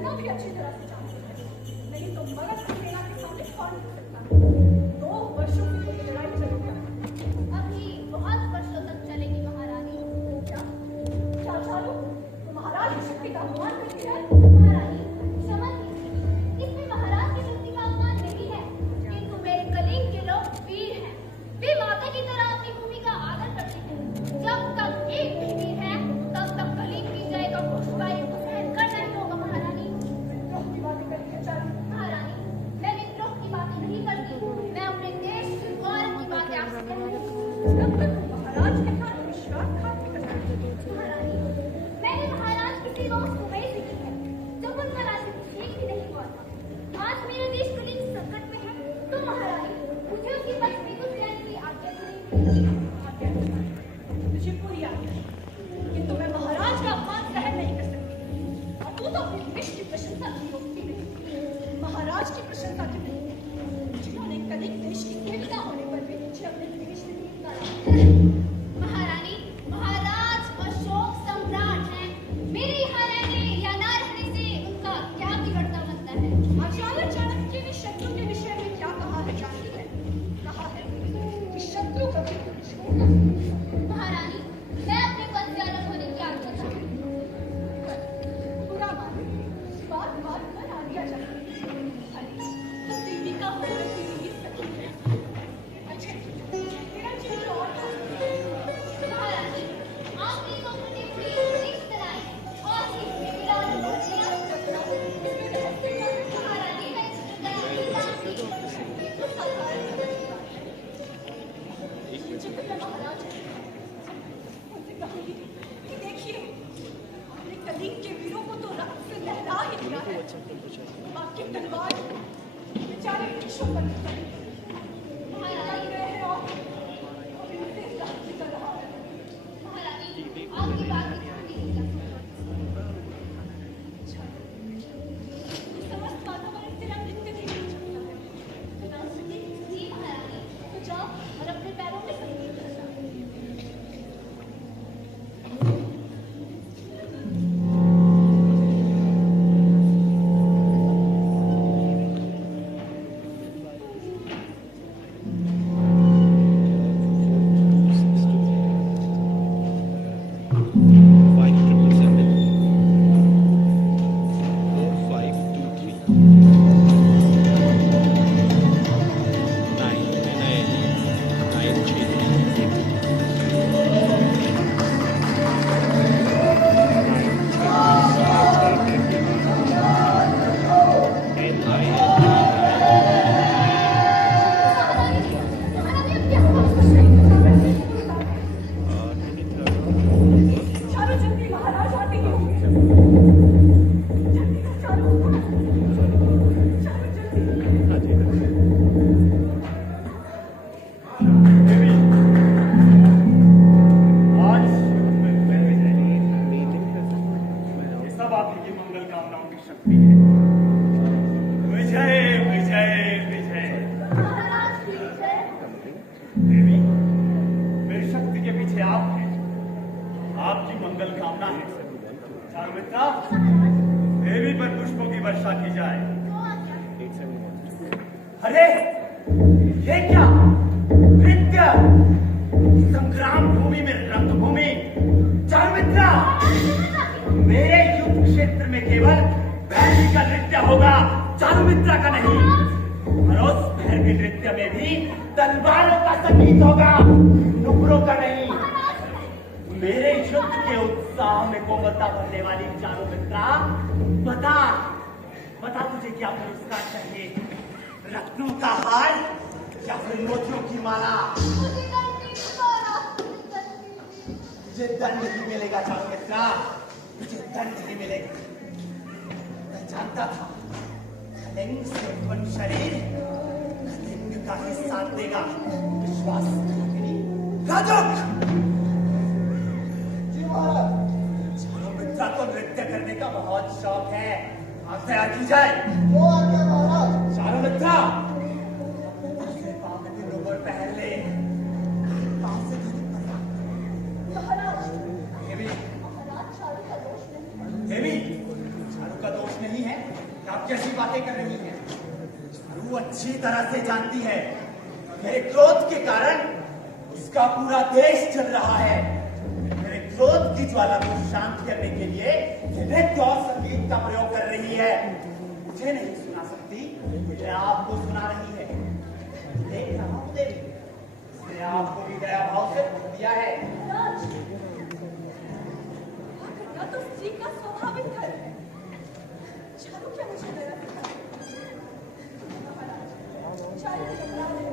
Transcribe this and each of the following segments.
चलना भी अच्छी तरह से जानते हैं, नहीं तो मगध की सेना के सामने कौन कर सकता है। 2 वर्षों की लड़ाई चलेगी, अभी बहुत वर्षों तक चलेगी महारानी। क्या क्या चालू तो महाराज की शक्ति का अपमान करती है। महारानी क्षमा कीजिए, इसमें महाराज की शक्ति का अपमान नहीं है, किंतु मेरे कलिंग के लोग वीर हैं। वे माता की तरह अपनी भूमि का आदर करते हैं। जब तक एक भी वीर है तब तक कलिंग की जय का खुशबाई को सहन करना ही होगा महारानी। विद्रोह की बातें करती है चालू। महारानी मैं विद्रोह की बातें नहीं करती, मैं अपने देश की गौरव की बातें आपसे कह रही हूँ। तब तक महाराज के साथ विश्वासघात भी करना है। महारानी मैंने महाराज की सेवा उस समय से की है जब उनका राज्याभिषेक भी नहीं हुआ था। आज मेरा देश कलिंग संकट में है तो महारानी मुझे उसकी बचपन की आज्ञा करेंगी। तुझे पूरी आज्ञा है, किंतु मैं महाराज का अपमान सहन नहीं कर सकती। और तू तो अपने देश की प्रशंसा की रोकती नहीं। महाराज की प्रशंसा क्यों नहीं, जिन्होंने कलिंग देश की सेविका होने पर भी तुझे अपने देश से दूर करा। महारानी महाराज अशोक सम्राट हैं, मेरे यहाँ रहने या न रहने से उनका क्या बिगड़ता बनता है। आचार्य चाणक्य ने शत्रु के विषय में क्या कहा है जानती है? कहा है कि शत्रु कभी छोड़ न सकता। महारानी मैं अपने पद से अलग होने की आज्ञा चाहती हूँ। बुरा मान बात बात पर आ दिया जाता है। अरे तो सेविका होकर तेरी सखी है। अच्छे तेरा जीवन और महारानी आप मेरे को अपने प्रिय उपदेश कराएं और सीखने मेरा अनुभव दिया। महारानी मैं चित्रकला नहीं जानती। महाराज उनसे कहूंगी कि देखिए अपने कलिंग के वीरों को तो रक्त से लहरा ही दिया है, बाकी तलवार बेचारे वृक्षों पर चली महारानी गए हैं और अब इनसे रक्त निकल रहा है। महारानी आपकी बात नहीं समझ समस्त वातावरण तेरा नृत्य देखने चलता है। बिना सुनी जी महारानी तो जाओ और अपने पैरों में संगीत रचा। चारों जल्दी महाराज आते ही होंगे। जल्दी चारों ये सब आप ही की मंगल कामनाओं की शक्ति है। विजय विजय विजय। देवी मेरी शक्ति के पीछे आप हैं, आपकी मंगल कामना है। चारुमित्रा देवी पर पुष्पों की वर्षा की जाए। अरे ये क्या नृत्य, संग्राम भूमि में रंगभूमि। चारुमित्रा मेरे युद्ध क्षेत्र में केवल भैरवी का नृत्य होगा, चारुमित्रा का नहीं। और उस भैरवी नृत्य में भी तलवारों का संगीत होगा, नुपुरों का नहीं। मेरे युद्ध के उत्साह में कोमलता भरने वाली चारुमित्रा, बता बता तुझे क्या पुरस्कार चाहिए? रत्नों का हार या फिर मोतियों की माला? तुझे दंड ही मिलेगा चारुमित्रा, तुझे दंड ही मिलेगा। मैं जानता था कलिंग से उत्पन्न शरीर कलिंग का ही साथ देगा। विश्वास राजक चारुमित्रा को नृत्य करने का बहुत शौक है, आज्ञा की जाए। चारुमित्रा अपने पाँव में तिरुवर पहन ले, पाँव से धूप पड़ा। देवी चारू का दोष नहीं, रही हैं कि आप कैसी बातें कर रही हैं। तू अच्छी तरह से जानती है मेरे क्रोध के कारण उसका पूरा देश चल रहा है। मेरे क्रोध की ज्वाला को शांत करने के लिए नृत्य और संगीत का प्रयोग कर रही है। मुझे नहीं सुना सकती, मुझे आपको सुना रही है। देख रहा हूं देवी, इसने आपको भी दया भाव से भर दिया है। तो स्त्री का स्वाभाविक धर्म है। चारों क्या मुझे दया दिखाई? शायद अपराध है।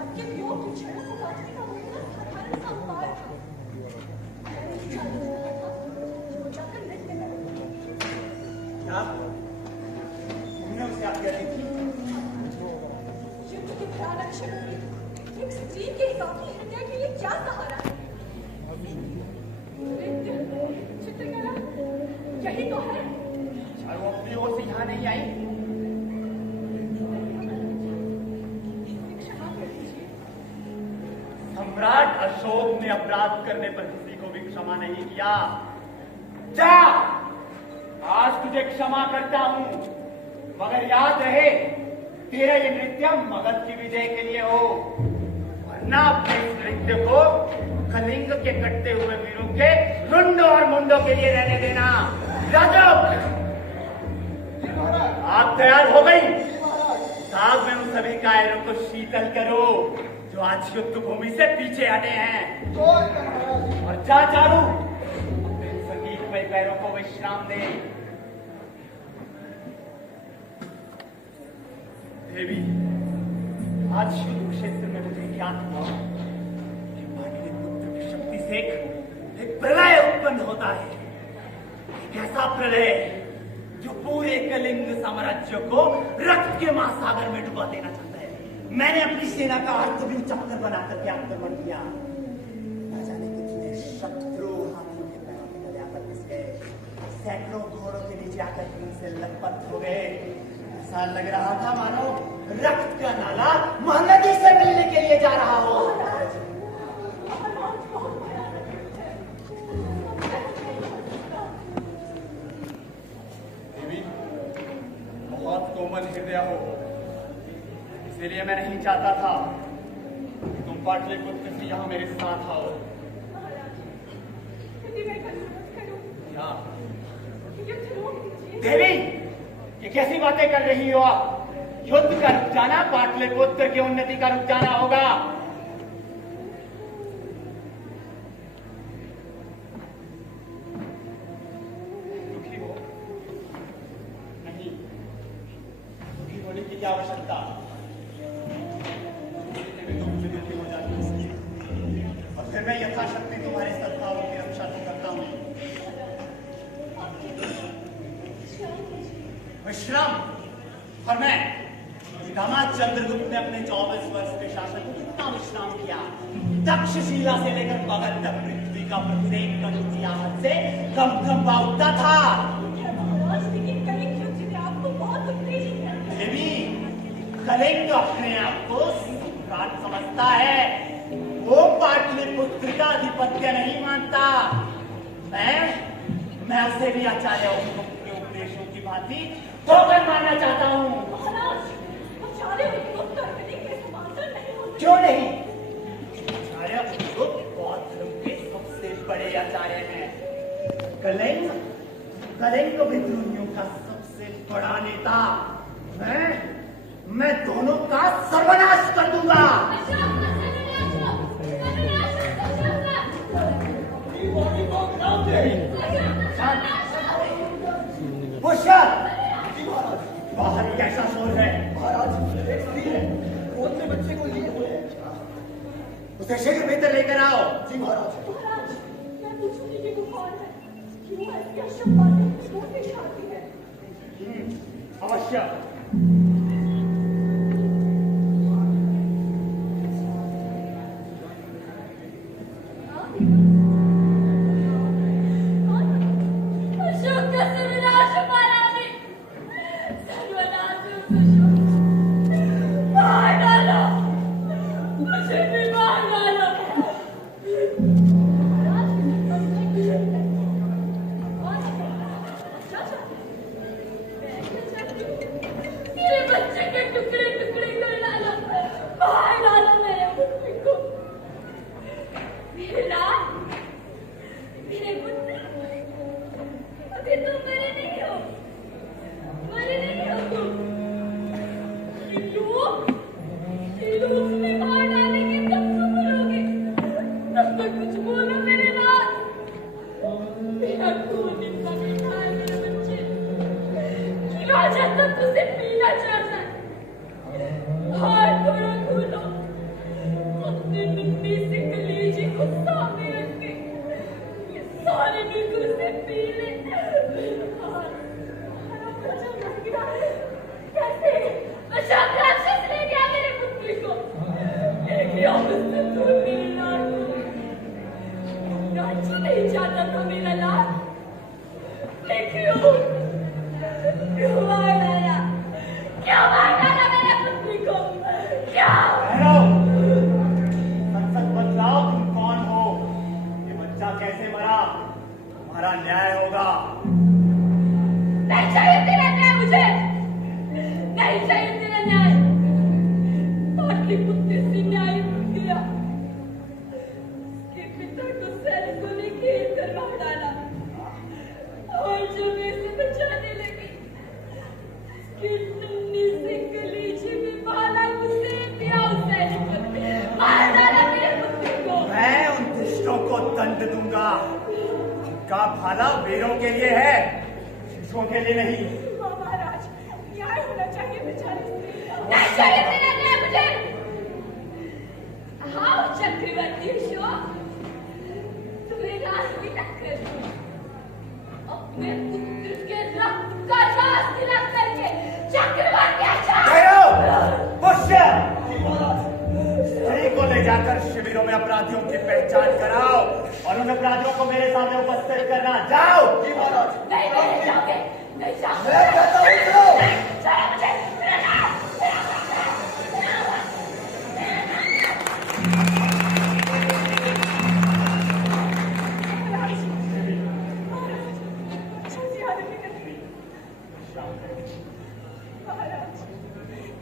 आपके वियोग की क्षणों को काटने का मेरा साधारण सा उपाय था। मैंने विचार किया था कि वो जाकर नृत्य करें। क्या तुमने उसे आज्ञा दी थी? युद्ध के भयानक क्षणों में एक स्त्री के इकलौते हृदय के लिए क्या सहारा है? नृत्य, चित्रकला, यही तो है। वो अपनी ओर से यहाँ नहीं आई। क्षमा कर दीजिए। सम्राट अशोक ने अपराध करने पर किसी को भी क्षमा नहीं किया। जा, आज तुझे क्षमा करता हूं, मगर याद रहे तेरा ये नृत्य मगध की विजय के लिए हो, वरना अपने इस नृत्य को कलिंग के कटते हुए वीरों के रुंडों और मुंडों के लिए रहने देना। राजो, आप तैयार हो गई? साथ में उन सभी कायरों को शीतल करो जो आज युद्ध भूमि से पीछे हटे हैं। और जा चारू, अपने संगीतमय पैरों को विश्राम दे। देवी, आज युद्ध क्षेत्र में मुझे ज्ञात हुआ कि पाटलिपुत्र की शक्ति से एक प्रलय उत्पन्न होता है। एक ऐसा प्रलय जो पूरे कलिंग साम्राज्य को रक्त के महासागर में डुबा देना चाहता है। मैंने अपनी सेना का अर्धव्यूह चक्कर बनाकर के आक्रमण किया। न जाने कितने शत्रु हाथियों के पैरों के तले आकर फिस गए, सैकड़ों घोड़ों के नीचे आकर उनसे लथपथ हो गए। ऐसा लग रहा था मानो रक्त का नाला महानदी से मिलने के लिए जा रहा हो। बहुत कोमल हृदय हो, इसीलिए मैं नहीं चाहता था कि तुम पाटलिपुत्र से यहाँ मेरे साथ आओ। क्या देवी, ये कैसी बातें कर रही हो आप? युद्ध का रुक जाना पाटलिपुत्र की उन्नति का रुक जाना होगा। दुखी हो नहीं, दुखी होने की क्या आवश्यकता? दुखी हो जाती और फिर मैं यथाशक्ति तुम्हारे सद्भावों की रक्षा तो करता हूं। विश्राम, और मैं दामाद चंद्रगुप्त ने अपने 24 वर्ष के शासन को कितना विश्राम किया। तक्षशिला से लेकर मगध तक पृथ्वी का प्रत्येक कण की आहट से कम उठता था। देवी, कलिंग अपने आप को सम्राट समझता है, वो पाटलिपुत्र का आधिपत्य नहीं मानता। मैं उसे भी आचार्य के उपदेशों की भांति ठोकर मारना चाहता हूँ। क्यों नहीं? आचार्य बौद्ध धर्म के सबसे बड़े आचार्य हैं। कलिंग विद्रोहियों का सबसे बड़ा नेता। मैं दोनों का सर्वनाश कर दूंगा। बाहर कैसा शोर है? महाराज, एक स्त्री है, वो अपने बच्चे को लिए हुए है। उसे शीघ्र भीतर लेकर आओ। जी महाराज। महाराज, मैं पूछूंगी कि वो कौन है? क्यों ऐसी अशुभ बातें क्यों दिखाती है? अवश्य। क्यों मार डाला? क्यों मार डाला मेरे पुत्री को? क्यों? सच बतलाओ, तुम कौन हो? ये बच्चा कैसे मरा? तुम्हारा न्याय होगा। नहीं चाहिए तेरा न्याय मुझे, नहीं चाहिए तेरा न्याय। आपकी पुत्री से न्याय मिल गया। उसके पिता को सैनिकों ने घेर कर मार डाला और जब मैं इसे बचाने लगी, उसके नन्ही से कलीजे में भाला घुसेड़ दिया उस सैनिकों ने, मार डाला मेरे पुत्री को। मैं उन दुष्टों को दंड दूंगा। उनका भाला वीरों के लिए है, शिशुओं के लिए नहीं। महाराज, न्याय होना चाहिए बेचारी स्त्री का। नहीं चाहिए तेरा न्याय मुझे। हाँ चक्रवर्ती अशोक, तुम्हें रास्ते टक्कर दूं। अपने पुत्र के रक्त का रास दिला करके चक्रवर्ती अशोक। पुष्य, स्त्री को ले जाकर शिविरों में अपराधियों की पहचान कराओ और उन अपराधियों को मेरे सामने उपस्थित करना। जाओ। नहीं जाओगे, नहीं जाओगे। मैं कहता हूं चलो। चलो मुझे, मेरा नाम। महाराज,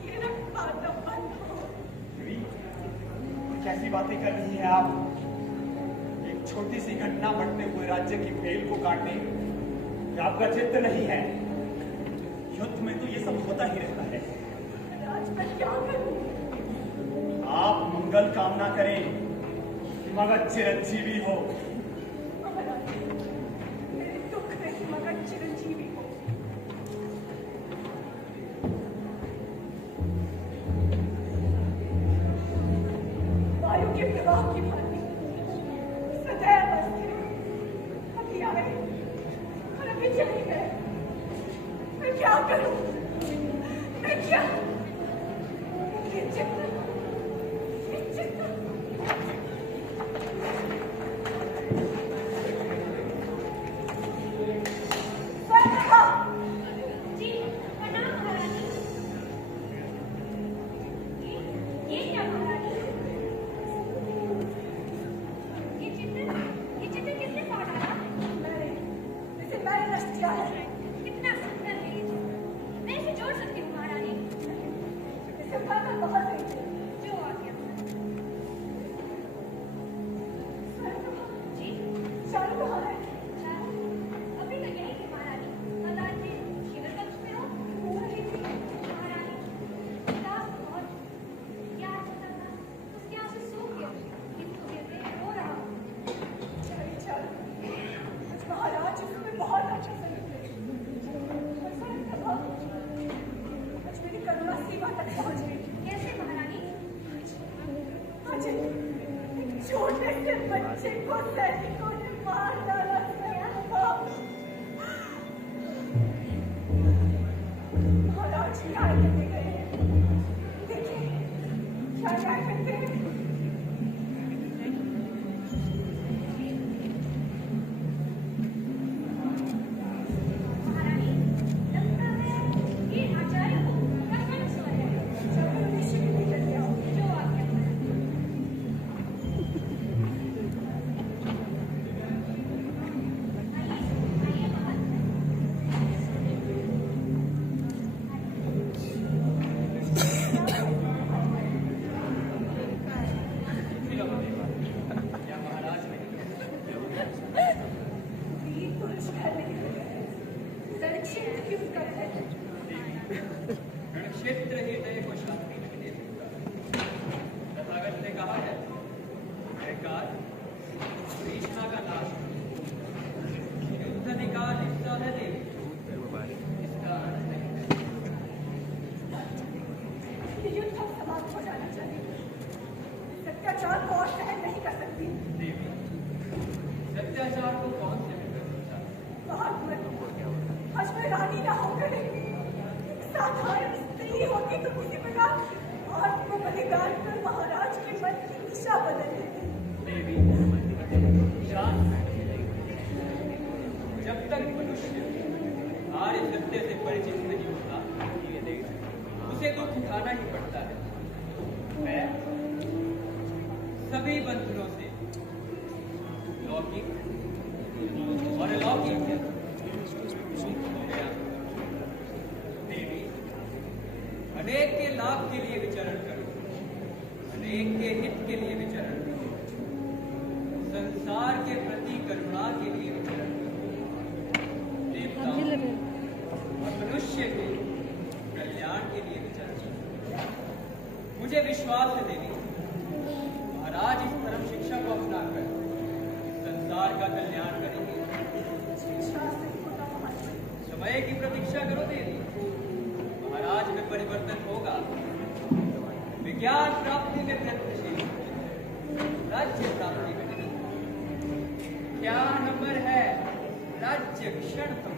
ये रक्तपात बंद हो। कैसी बातें कर रही हैं आप? एक छोटी सी घटना बढ़ते हुए राज्य की भेल को काटने ये आपका चित्त नहीं है। युद्ध में तो ये सब होता ही रहता है। महाराज, मैं क्या करूं? आप मंगल कामना करें, मगध चिरंजीवी हो। महाराज, मेरे दुख है कि मगध चिरंजीवी हो। वायु के प्रवाह की भांति सदैव अस्थिर, अभी आए और अभी चले गए। मैं क्या करूं? मैं क्या? ये चित्र जी प्रणाम महारानी। ये क्या महारानी? ये चित्र किसने फाड़ डाला? मैंने नष्ट किया है। कितना सुंदर है ये चित्र। मैं इसे जोड़ सकती हूँ महारानी। इसे भरकर बहुत नहीं। जो आ गया जी। शानू कहाँ है? अभी तो यही थी महारानी। मैदान में शिविर कक्ष में हो रही थी महारानी। उदास बहुत प्यार होता था, उसके आंसू सूख गए, किंतु गिरते रो रहा। चल आज महाराज इसमें बहुत अच्छा संगीत है। आज मेरी करुणा सीमा तक पहुंच गई। कैसे महारानी? आज एक छोटे से बच्चे को सैनिकों ने मार डाला। महाराज न्याय करने गए हैं। देखिए क्या न्याय करते हैं। महारानी लगता है ये आचार्य को कठिन स्वर है। चलो निश्चित नहीं कर दिया। जो आ गया आइए बाहर। वीर पुरुष घर नहीं गए। रणक्षेत्र क्यों कर रहे? रणक्षेत्र हृदय को शांति नहीं दे सकता। तथागत ने कहा है, काल कृष्णा का नाश युद्ध निकाल हिस्सा न दे, इसका अर्थ नहीं है। ये युद्ध अब समाप्त हो जाना चाहिए। सत्याचार को और सहन नहीं कर सकती। देवी, सत्याचार को कौन से कर सकता? महात्मा, आज मैं रानी ना होकर एक साधारण स्त्री होती तो किसी प्रकार आत्म बलिदान कर महाराज के मन की दिशा बदल देती। देवी, शांत रहिए। जब तक मनुष्य आर्य सत्य से परिचित नहीं होता उसे दुख उठाना ही पड़ता है। मैं सभी बंधनों से लौकिक और अलौकिक मुक्त हो गया। देवी, अनेक के लाभ के लिए विचरण करो, अनेक के हित के लिए विचरण करो, संसार के प्रति करुणा के लिए विचरण करो, देवताओं और मनुष्य के कल्याण के लिए विचरण करो। मुझे विश्वास है देवी, महाराज इस धर्म शिक्षा को अपनाकर संसार का कल्याण करेंगे। समय की प्रतीक्षा करो देवी, महाराज में परिवर्तन होगा। विज्ञान प्राप्ति में प्रयत्नशील, राज्य प्राप्ति में नहीं। क्या नंबर है राज्य क्षण तक।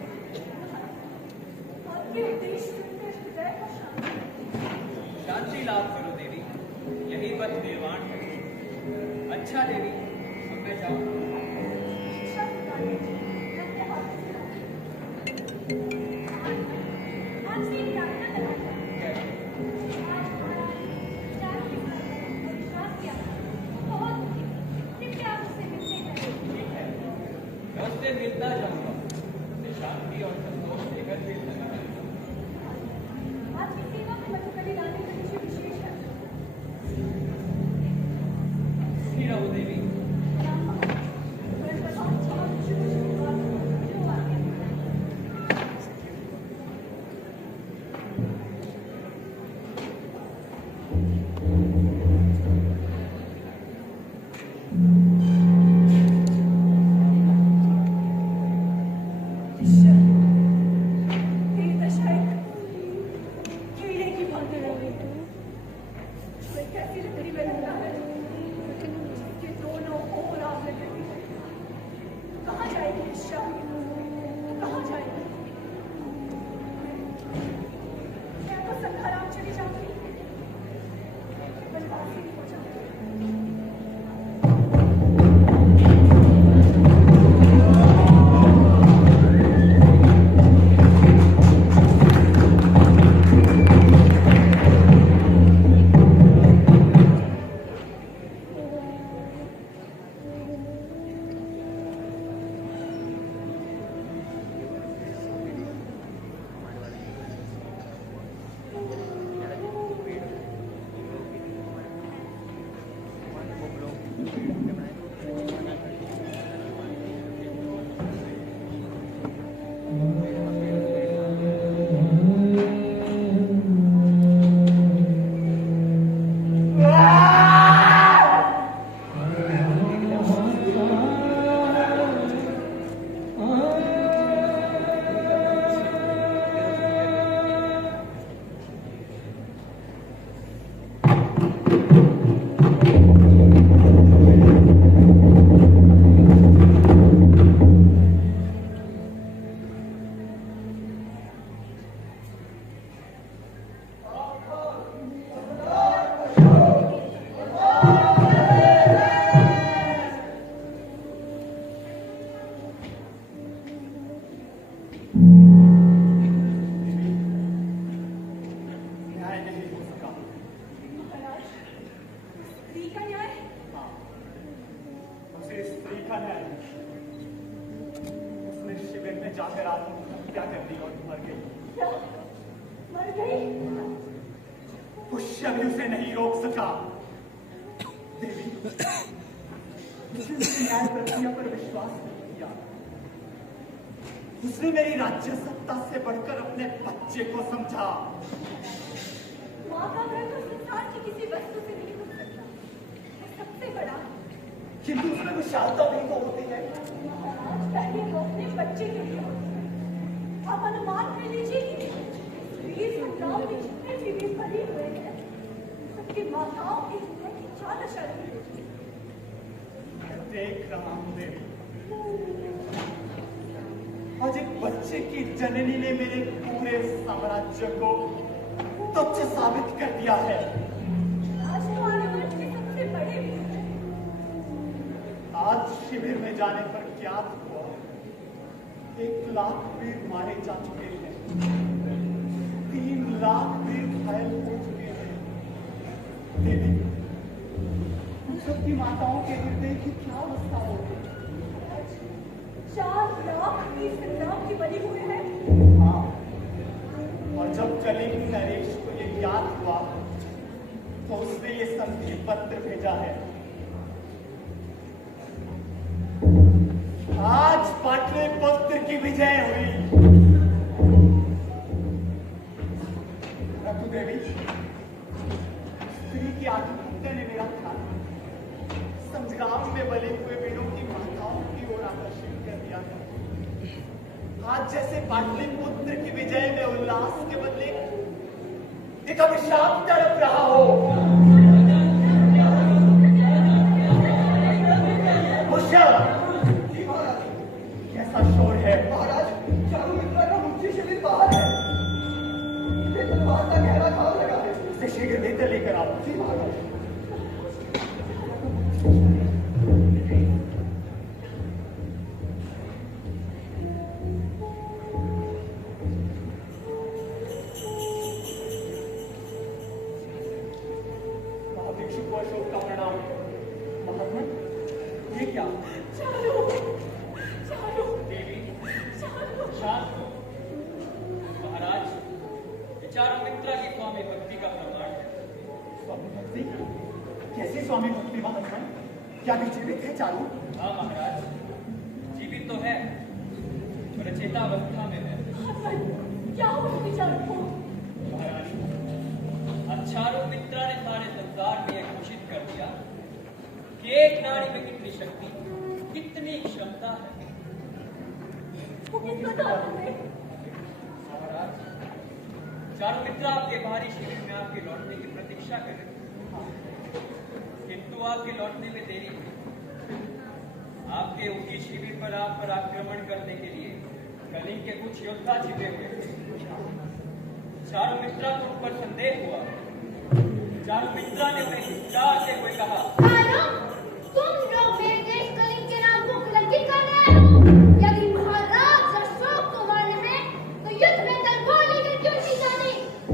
शांति लाभ करो देवी, यही पथ निर्माण है। अच्छा देवी, अब मैं जाऊं। मैं उससे मिलता जाऊंगा, उससे शांति और संतोष लेकर फिर लगा आज की सेवा में मधुकरी लाने का विषय विशेष है। सुखी रहो देवी। जाकर आत्महत्या कर दी और मर गई। क्या? मर गई? पुष्य भी उसे नहीं रोक सका। देवी, उसने मेरी न्याय प्रक्रिया पर विश्वास नहीं किया। उसने मेरी राज्य सत्ता से बढ़कर अपने बच्चे को समझा। माँ का घर तो संसार की किसी वस्तु से नहीं हो सकता, वो सबसे बड़ा। किंतु उसमें विशालता भी तो होती है। आज पहले वो अपने बच्चे के लिए होती है। आप अनुमान कर लीजिए कि वीर संग्राम में जितने भी वीर बने हुए हैं, सबकी माताओं की हृदय की क्या दशा रही। देख रहा हूं देवी, आज एक बच्चे की जननी ने मेरे पूरे साम्राज्य को तुच्छ साबित कर दिया है। आज हमारे वर्ष के सबसे बड़े वीर हैं। आज शिविर में जाने पर क्या हुआ, 1 लाख वीर मारे जा चुके हैं। माताओं के हृदय की क्या अवस्था होगी? 4 लाख वीर संग्राम की बलि हुए हैं। हाँ, और जब कलिंग नरेश को ये ज्ञात हुआ तो उसने ये संधि पत्र भेजा है। आज पाटलिपुत्र की विजय हुई। रघु देवी, स्त्री की आत्महत्या ने मेरा ध्यान संग्राम में बलि हुए वीरों की माताओं की ओर आकर्षित कर दिया है। आज जैसे पाटलिपुत्र की विजय में उल्लास के बदले एक अभिशाप तड़प रहा हो। कैसा शोर है? महाराज, चारों मित्रा का मुख्य शिविर बाहर है। ये तलवार का गहरा घाव लगा है। उसे शीघ्र भीतर लेकर आओ। जी महाराज। महाभिक्षु को अशोक का प्रणाम। महात्मा, ये क्या? चारों देवी, शांत हो। महाराज, विचारों मित्रा की स्वामी भक्ति का प्रमाण है। स्वामी भक्ति? कैसी स्वामी भक्ति महात्मा? क्या वे जीवित है चारों? हाँ महाराज, जीवित तो है, पर चेतावस्था में है। क्या हुआ विचारों को? महाराज, अच्छारों मित्रा ने सारे संसार में यह घोषित कर दिया कि एक नारी में कितनी शक्ति, कितनी क्षमता है। वो किस प्रकार हुए? महाराज, चारों मित्र आपके बाहरी शिविर में आपके लौटने की प्रतीक्षा कर रहे थे, किंतु आपके लौटने में देरी हुई। आपके उनकी शिविर पर आप पर आक्रमण करने के लिए कलिंग के कुछ योद्धा छिपे हुए थे। चारों मित्रा को उन पर संदेह हुआ। चारों मित्रा ने उन्हें खिंचाते हुए कहा, तुम लोग मेरे देश कलिंग के नाम को कलंकित कर रहे हो। यदि महाराज अशोक को मारने में तो युद्ध में तलवार लेकर क्यों नहीं जाते?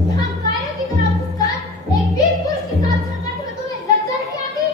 यहाँ कायरों की तरह घुसकर एक वीर पुरुष के साथ संकट में तुम्हें लज्जा नहीं आती?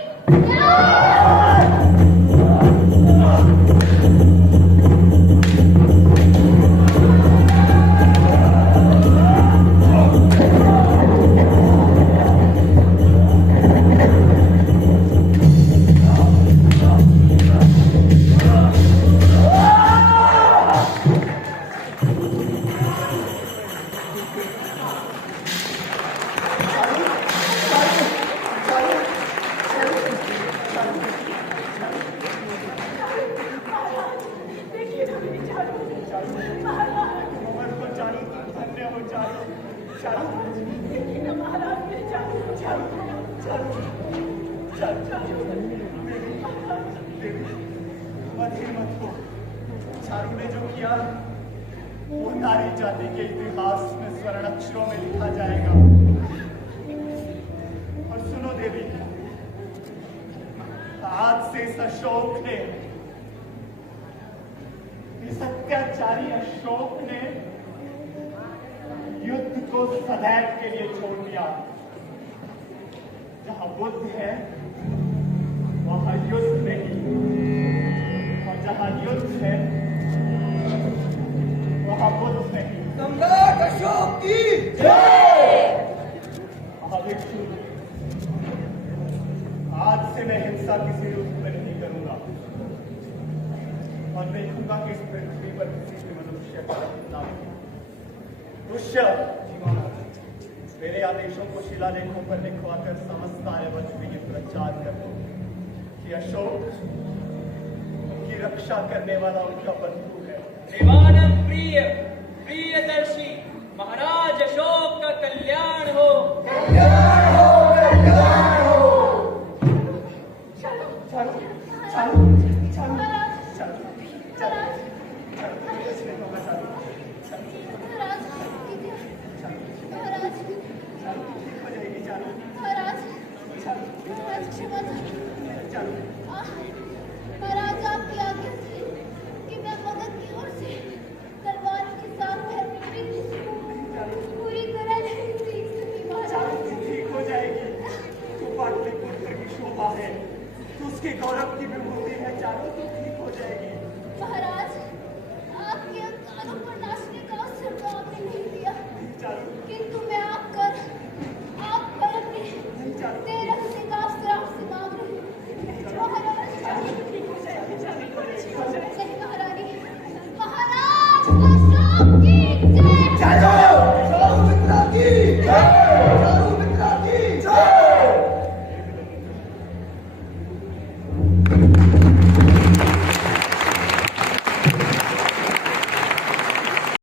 देखिए तो मेरी चारों महाराज, मोहन को चारों धन्य हो। चारों देखिए ना महाराज, मेरे मत हो। चारों ने जो किया वो नारी जाति के इतिहास में स्वर्ण अक्षरों में लिखा जाएगा। और सुनो देवी, आज से इस अशोक ने, इस अत्याचारी अशोक ने युद्ध को सदैव के लिए छोड़ दिया। जहां बुद्ध है वहां युद्ध नहीं, और जहां युद्ध है वहां बुद्ध नहीं। सम्राट अशोक की महाभिक्षु, आज से मैं हिंसा किसी रूप में नहीं करूंगा और देखूंगा कि इस पृथ्वी पर किसी भी मनुष्य का नाम दुष्य मेरे आदेशों को शिलालेखों पर लिखवाकर समस्त आर्यवंश में ये प्रचार कर दो कि अशोक उनकी रक्षा करने वाला उनका बंधु है। देवानंद प्रिय प्रियदर्शी महाराज अशोक का कल्याण